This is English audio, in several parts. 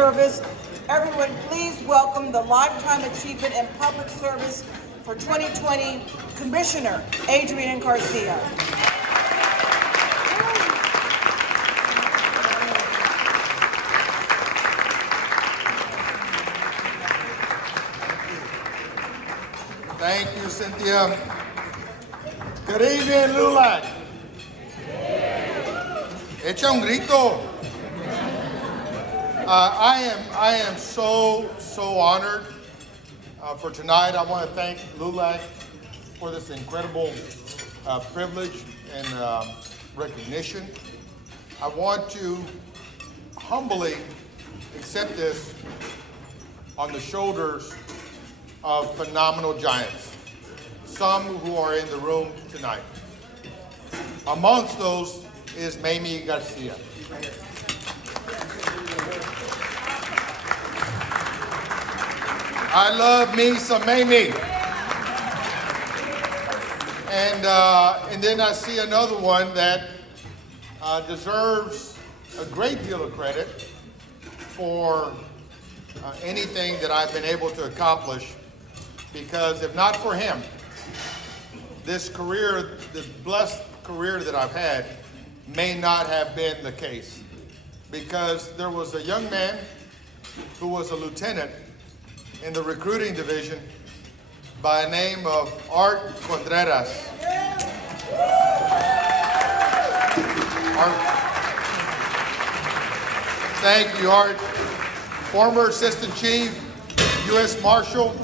service. Everyone, please welcome the Lifetime Achievement in Public Service for 2020 Commissioner Adrian Garcia. Thank you, Cynthia. Good evening, LULAC. Echa un grito. I am so honored for tonight. I want to thank LULAC for this incredible privilege and recognition. I want to humbly accept this on the shoulders of phenomenal giants, some who are in the room tonight. Amongst those is Mamie Garcia. I love me some Mamie. And then I see another one that deserves a great deal of credit for anything that I've been able to accomplish, because if not for him, this career, this blessed career that I've had, may not have been the case. Because there was a young man who was a lieutenant in the recruiting division by the name of Art Contreras. Thank you, Art. Former Assistant Chief, U.S. Marshal,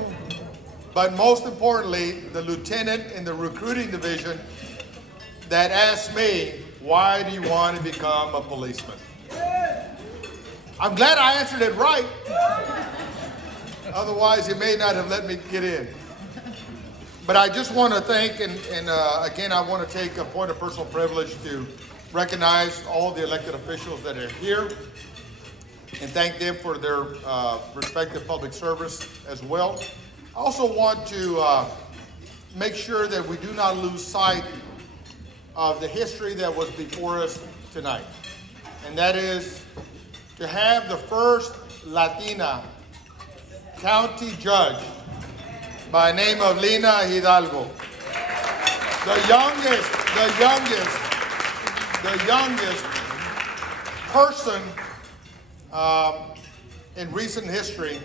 but most importantly, the lieutenant in the recruiting division that asked me, why do you want to become a policeman? I'm glad I answered it right. Otherwise, he may not have let me get in. But I just want to thank, and again, I want to take a point of personal privilege to recognize all the elected officials that are here and thank them for their respective public service as well. I also want to make sure that we do not lose sight of the history that was before us tonight. And that is to have the first Latina county judge by the name of Lina Hidalgo. The youngest person in recent history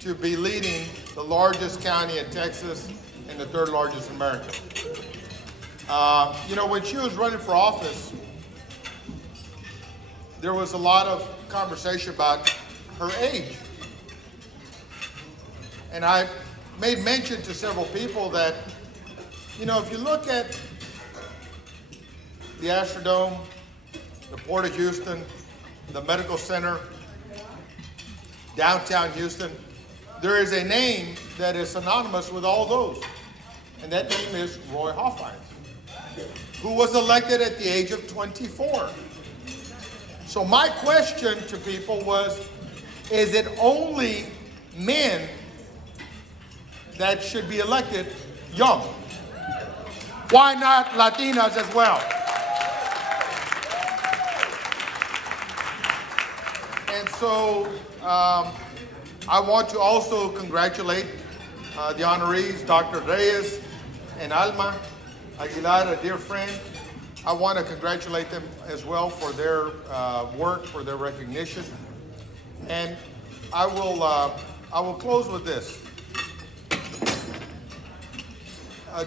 to be leading the largest county in Texas and the third largest in America. When she was running for office, there was a lot of conversation about her age. And I made mention to several people that, if you look at the Astrodome, the Port of Houston, the Medical Center, downtown Houston, there is a name that is synonymous with all those. And that name is Roy Hoffines, who was elected at the age of 24. So my question to people was, is it only men that should be elected young? Why not Latinas as well? And so I want to also congratulate the honorees, Dr. Reyes and Alma Aguilar, a dear friend. I want to congratulate them as well for their work, for their recognition. And I will close with this.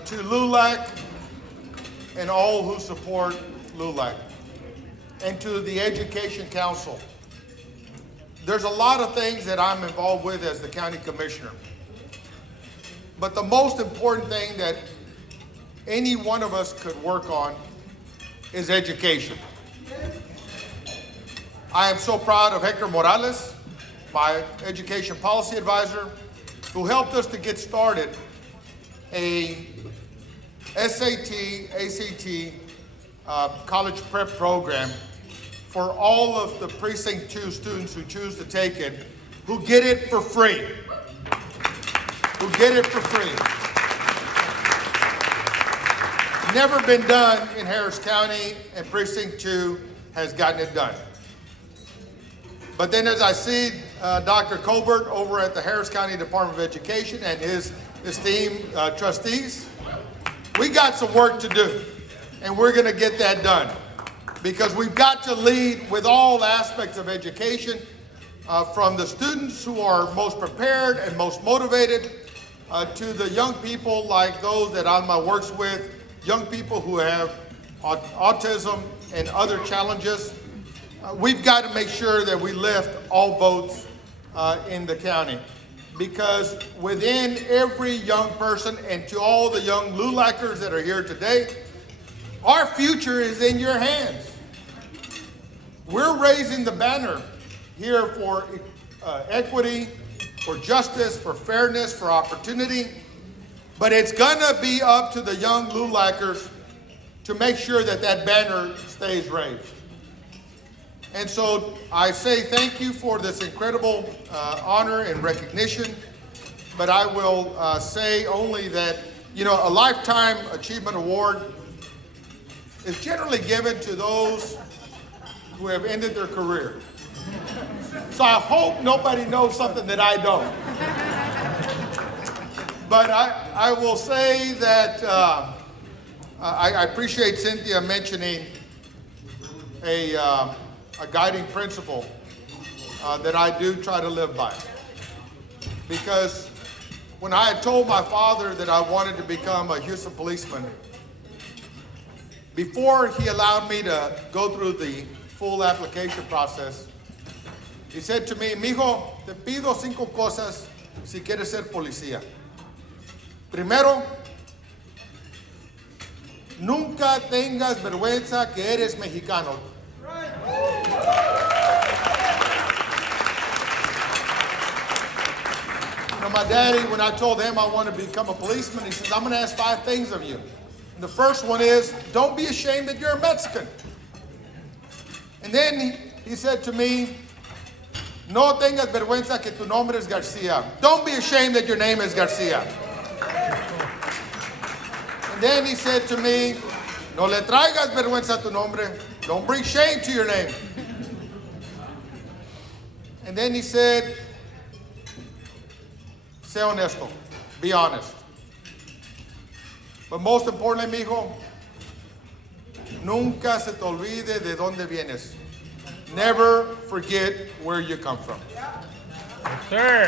To LULAC and all who support LULAC, and to the Education Council. There's a lot of things that I'm involved with as the county commissioner. But the most important thing that any one of us could work on is education. I am so proud of Hector Morales, my education policy advisor, who helped us to get started a SAT, ACT, college prep program for all of the Precinct 2 students who choose to take it, who get it for free. Never been done in Harris County, and Precinct 2 has gotten it done. But then as I see Dr. Colbert over at the Harris County Department of Education and his esteemed trustees, we got some work to do, and we're going to get that done. Because we've got to lead with all aspects of education, from the students who are most prepared and most motivated, to the young people like those that Alma works with, young people who have autism and other challenges. We've got to make sure that we lift all boats in the county. Because within every young person, and to all the young LULACers that are here today, our future is in your hands. We're raising the banner here for equity, for justice, for fairness, for opportunity. But it's gonna be up to the young LULACers to make sure that that banner stays raised. And so I say thank you for this incredible honor and recognition. But I will say only that, a Lifetime Achievement Award is generally given to those who have ended their career. So I hope nobody knows something that I don't. But I will say that I appreciate Cynthia mentioning a guiding principle that I do try to live by. Because when I had told my father that I wanted to become a Houston policeman, before he allowed me to go through the full application process, he said to me, "Mijo, te pido 5 cosas si quieres ser policía. Primero, nunca tengas vergüenza que eres mexicano." My daddy, when I told him I wanted to become a policeman, he says, "I'm going to ask 5 things of you. And the first one is, don't be ashamed that you're a Mexican." And then he said to me, "No tengas vergüenza que tu nombre es Garcia." Don't be ashamed that your name is Garcia. And then he said to me, "No le traigas vergüenza a tu nombre." Don't bring shame to your name. And then he said, "Sé honesto." Be honest. But most importantly, mijo, nunca se te olvide de dónde vienes. Never forget where you come from. Yes, sir.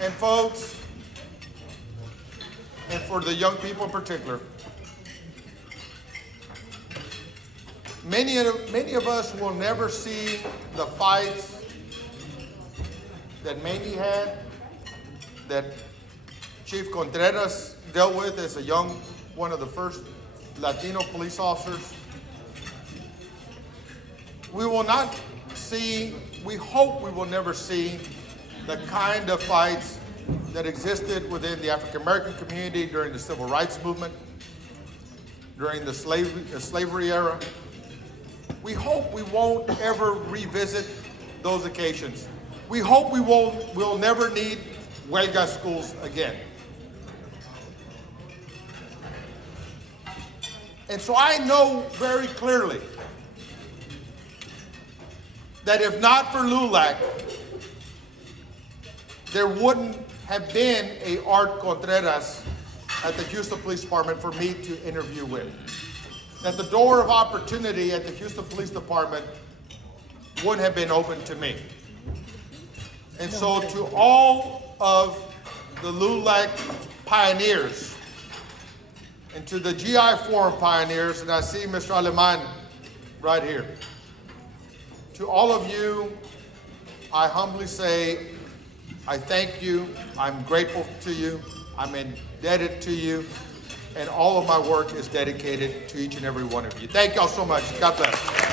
And folks, and for the young people in particular, many of us will never see the fights that Mamie had, that Chief Contreras dealt with as one of the first Latino police officers. We will not see, we hope we will never see the kind of fights that existed within the African American community during the Civil Rights Movement, during the slavery era. We hope we won't ever revisit those occasions. We hope we'll never need huelga schools again. And so I know very clearly that if not for LULAC, there wouldn't have been a Art Contreras at the Houston Police Department for me to interview with. That the door of opportunity at the Houston Police Department wouldn't have been open to me. And so to all of the LULAC pioneers, and to the GI Forum pioneers, and I see Mr. Aleman right here. To all of you, I humbly say, I thank you, I'm grateful to you, I'm indebted to you, and all of my work is dedicated to each and every one of you. Thank y'all so much. God bless.